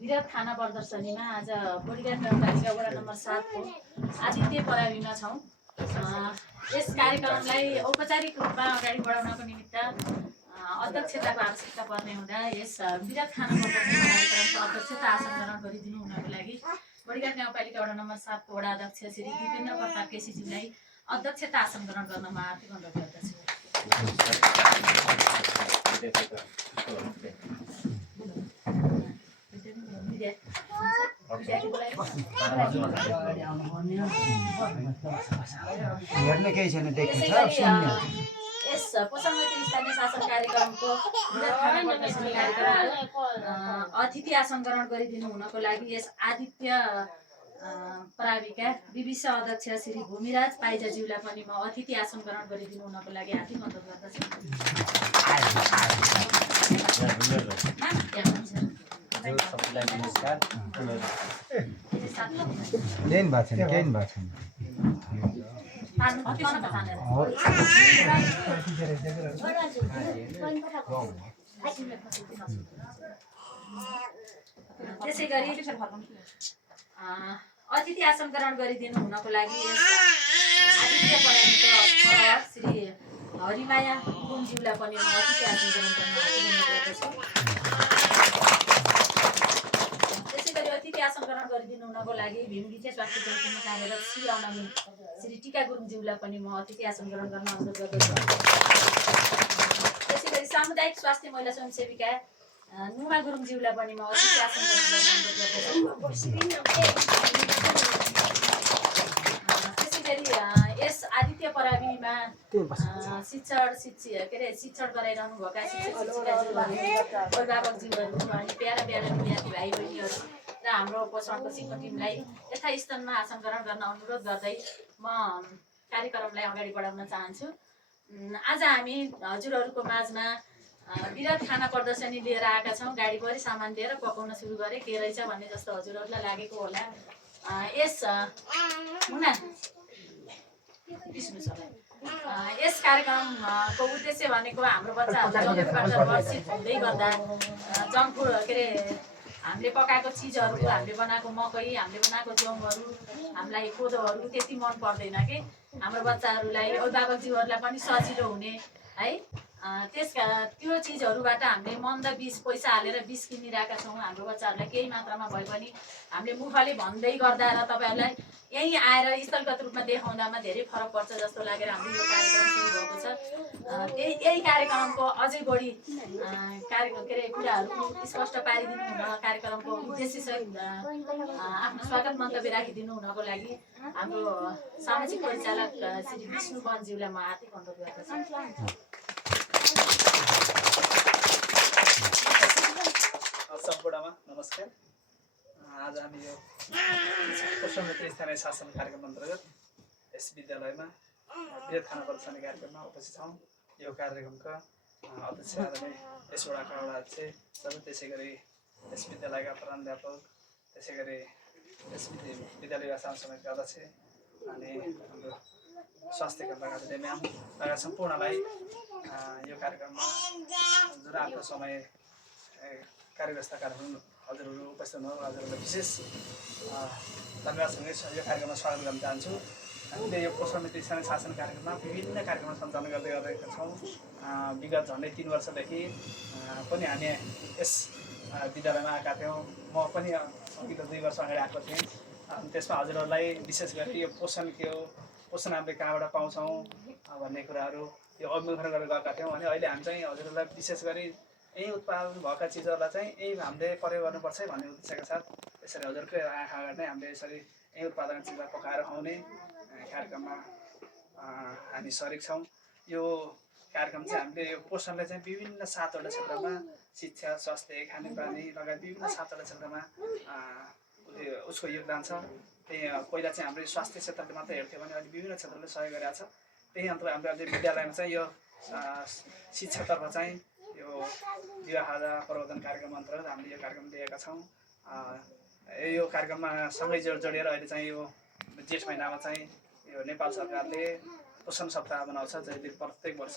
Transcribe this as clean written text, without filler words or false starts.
विराट खाना प्रदर्शनीमा आज बोडीघाट गाउँपालिका वडा नम्बर 7 को आदित्य पराबीमा छौँ। यस कार्यक्रमलाई औपचारिक रूपमा अगाडि बढाउनको निमित्त अध्यक्षताको आवश्यकता पर्ने हुँदा यस विराट खाना प्रदर्शनी कार्यक्रमको अध्यक्षता आसन ग्रहण गरिदिनु हुनको लागि बोडीघाट गाउँपालिका वडा नम्बर 7 को वडा अध्यक्ष श्री दिपेन्द्र प्रताप केसीजीलाई अध्यक्षता आसन ग्रहण गर्न म हार्दिक अनुरोध गर्दछु। हेर्ने केही छैन देख्छ यस पोषण मैत्री स्थानीय शासन कार्यक्रमको अतिथि आसन ग्रहण गरिदिनु हुनको लागि यस आदित्य पराबीका विविध अध्यक्ष श्री भूमिराज पाइजाज्यूलाई पनि म अतिथि आसन ग्रहण गरिदिनु हुनको लागि हार्दिक अनुरोध गर्दछु। त्यसै गरी अतिथि आसन ग्रहण गरिदिनु हुनको लागि आदित्य पराबीको श्री हरिमाया गुरुङज्यूलाई पनि म अतिथि आसन ग्रहण गर्न गर्दछु। त्यसै गरी अतिथि आसन ग्रहण गरिदिनु हुनको लागि भीमगिचे स्वास्थ्य चौकीमा कार्यरत श्री अनमी श्री टीका गुरुङज्यूलाई पनि म अतिथि आसन ग्रहण गर्न अनुरोध गर्दछु। त्यसै गरी सामुदायिक स्वास्थ्य महिला स्वयंसेविका नुमा गुरुङज्यूलाई पनि म अतिथि आसन ग्रहण गर्न अनुरोध गर्दछु। त्यसै गरी यस आदित्य पराबीमा शिक्षण गराइरहनु भएका अभिभावकज्यूहरू अनि प्यारा विद्यार्थी भाइ बहिनीहरू र हाम्रो पोषण प्रशिक्षण टिमलाई यथास्थानमा आसन ग्रहण गर्न अनुरोध गर्दै म कार्यक्रमलाई अगाडि बढाउन चाहन्छु। आज हामी हजुरहरूको माझमा विराट खाना प्रदर्शनी लिएर आएका छौँ। गाडीभरि सामान लिएर पकाउन सुरु गरे के रहेछ भन्ने जस्तो हजुरहरूलाई लागेको होला। यस कार्यक्रमको उद्देश्य भनेको हाम्रो बच्चाहरू जङ्कफुडबाट वर्षित हुँदै गर्दा जङ्क फुड हामीले पकाएको चिजहरू हामीले बनाएको मकै हामीले बनाएको जौहरू हामीलाई कोदोहरू त्यति मन पर्दैन कि हाम्रो बच्चाहरूलाई अभिभावकज्यूहरूलाई पनि सजिलो हुने है त्यो चिजहरूबाट हामीले मन्द 20 पैसा हालेर 20 किनिरहेका छौँ। हाम्रो बच्चाहरूलाई केही मात्रामा भए पनि हामीले मुखले भन्दै गर्दा र तपाईँहरूलाई यहीँ आएर स्थलगत रूपमा देखाउँदामा धेरै फरक पर्छ जस्तो लागेर हाम्रो यो कार्यक्रम सुरु भएको छ। यही कार्यक्रमको अझै बढी कुराहरू स्पष्ट पारिदिनु हुन कार्यक्रमको उद्देश्यसहित आफ्नो स्वागत मन्तव्य राखिदिनु हुनको लागि हाम्रो सामाजिक परिचालक श्री विष्णु बनज्यूलाई म हार्दिक अनुरोध गर्दछु। सम्पूर्णमा नमस्कार। आज हामी यो पोषण मैत्री स्थानीय शासन कार्यक्रम अन्तर्गत यस विद्यालयमा विराट खाना प्रदर्शनी कार्यक्रममा उपस्थित छौँ। यो कार्यक्रमका अध्यक्ष आदरणीय यस वडाका वडा अध्यक्ष सबै, त्यसै गरी यस विद्यालयका प्रधानाध्यापक, त्यसै गरी यस विद्यालय व्यवस्थापन समितिका अध्यक्ष अनि हाम्रो स्वास्थ्य कर्मचारी म्याम लगायत सम्पूर्णलाई यो कार्यक्रममा जुन आफ्नो समय कार्यव्यवस्था कारण हजुरहरू उपस्थित हुनु हजुरहरूलाई विशेष धन्यवादसँगै यो कार्यक्रममा स्वागत गर्न चाहन्छु। हामीले यो पोषण मैत्री स्थानीय शासन कार्यक्रममा विभिन्न कार्यक्रम सञ्चालन गर्दै गरेका छौँ। विगत झन्डै 3 वर्षदेखि पनि हामी यस विद्यालयमा आएका थियौँ। म पनि अघिल्लो 2 वर्ष अगाडि आएको थिएँ। त्यसमा हजुरहरूलाई विशेष गरी यो पोषण के हो, पोषण हामीले कहाँबाट पाउँछौँ भन्ने कुराहरू यो अवलोकन गरेर गएका थियौँ। अनि अहिले हामी चाहिँ हजुरहरूलाई विशेष गरी यही उत्पादन भएका चिजहरूलाई चाहिँ यही हामीले प्रयोग गर्नुपर्छ भन्ने उद्देश्यका साथ यसरी हजुरकै आँखा अगाडि नै हामीले यसरी यही उत्पादन चिजलाई पकाएर खुवाउने कार्यक्रममा हामी सरिक छौँ। यो कार्यक्रम चाहिँ हामीले यो पोषणलाई चाहिँ विभिन्न 7वटा क्षेत्रमा शिक्षा, स्वास्थ्य, खानेपानी लगायत विभिन्न 7वटा क्षेत्रमा उसको योगदान छ। त्यही पहिला चाहिँ हाम्रो स्वास्थ्य क्षेत्रले मात्रै हेर्थ्यो भने अहिले विभिन्न क्षेत्रले सहयोग गरिरहेको छ। त्यही अन्तर्गत हाम्रो विद्यालयमा चाहिँ यो शिक्षातर्फ चाहिँ यो विवाह प्रवर्धन कार्यक्रम अन्तर्गत हामीले यो कार्यक्रम लिएका छौँ। यो कार्यक्रममा सँगै जोडिएर अहिले चाहिँ यो जेठ महिनामा चाहिँ यो नेपाल सरकारले पोषण सप्ताह मनाउँछ। जहिले प्रत्येक वर्ष